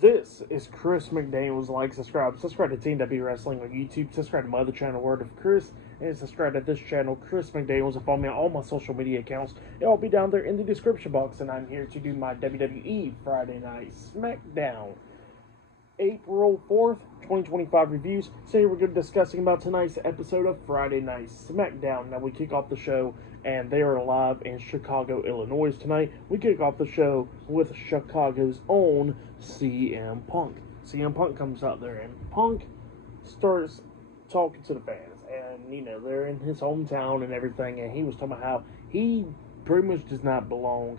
This is Chris McDaniels. Like, subscribe to TNW Wrestling on YouTube. Subscribe to my other channel, Word of Chris, and subscribe to this channel, Chris McDaniels, and follow me on all my social media accounts. It'll all be down there in the description box. And I'm here to do my WWE Friday Night SmackDown April 4th, 2025 reviews. So here we're going to be discussing about tonight's episode of Friday Night SmackDown. Now we kick off the show, and they are live in Chicago, Illinois tonight. We kick off the show with Chicago's own CM Punk. CM Punk comes out there, and Punk starts talking to the fans. And, you know, they're in his hometown and everything, and he was talking about how he pretty much does not belong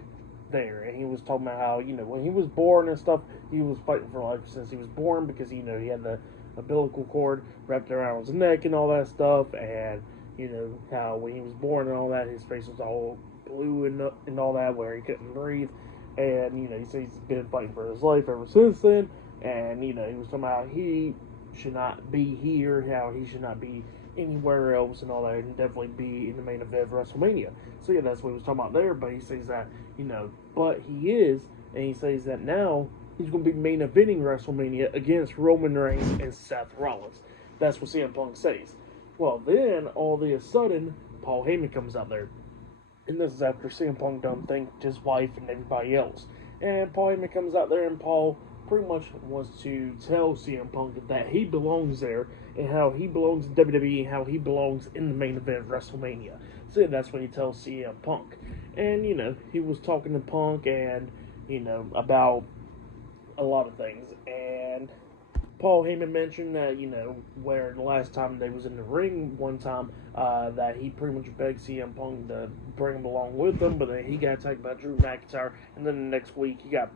there. And he was talking about how, you know, when he was born and stuff, he was fighting for life since he was born because, you know, he had the umbilical cord wrapped around his neck and all that stuff. And, you know, how when he was born and all that, his face was all blue and all that, where he couldn't breathe. And, you know, he says he's been fighting for his life ever since then. And, you know, he was talking about how he should not be here, how he should not be anywhere else and all that, and definitely be in the main event of WrestleMania. So yeah, that's what he was talking about there. But he says that, you know, but he is, and he says that now he's going to be main eventing WrestleMania against Roman Reigns and Seth Rollins. That's what CM Punk says. Well, then all of a sudden, Paul Heyman comes out there, and this is after CM Punk done thanked his wife and everybody else. And Paul Heyman comes out there, and Paul pretty much wants to tell CM Punk that he belongs there, and how he belongs in WWE, and how he belongs in the main event of WrestleMania. So yeah, that's what he tells CM Punk. And, you know, he was talking to Punk and, you know, about a lot of things. And Paul Heyman mentioned that, you know, where the last time they was in the ring one time, that he pretty much begged CM Punk to bring him along with him, but then he got attacked by Drew McIntyre, and then the next week he got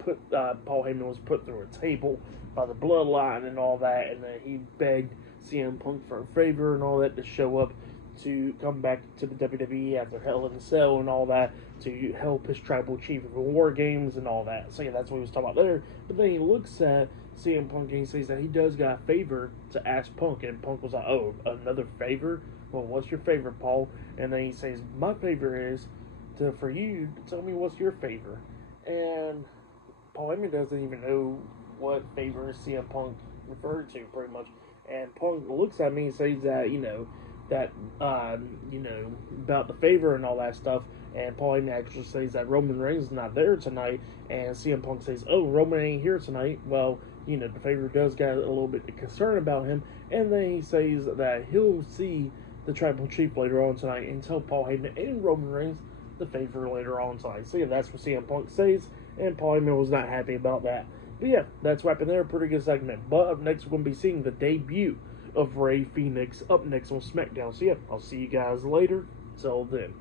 Paul Heyman was put through a table by the Bloodline and all that, and then he begged CM Punk for a favor and all that to show up to come back to the WWE after Hell in a Cell and all that, to help his tribal chief of War Games and all that. So yeah, that's what he was talking about there. But then he looks at CM Punk and he says that he does got a favor to ask Punk, and Punk was like, "Oh, another favor? Well, what's your favor, Paul?" And then he says, "My favor is for you to tell me what's your favor." And Paul Heyman doesn't even know what favor CM Punk referred to, pretty much. And Punk looks at me and says that, you know, about the favor and all that stuff. And Paul Heyman actually says that Roman Reigns is not there tonight. And CM Punk says, "Oh, Roman ain't here tonight." Well, you know, the favor does got a little bit of concern about him. And then he says that he'll see the tribal chief later on tonight and tell Paul Heyman and Roman Reigns the favor later on tonight. So yeah, that's what CM Punk says. And Paul Heyman was not happy about that. But yeah, that's wrapping there. Pretty good segment. But up next, we're going to be seeing the debut of Rey Fenix up next on SmackDown. So yeah, I'll see you guys later. Till then.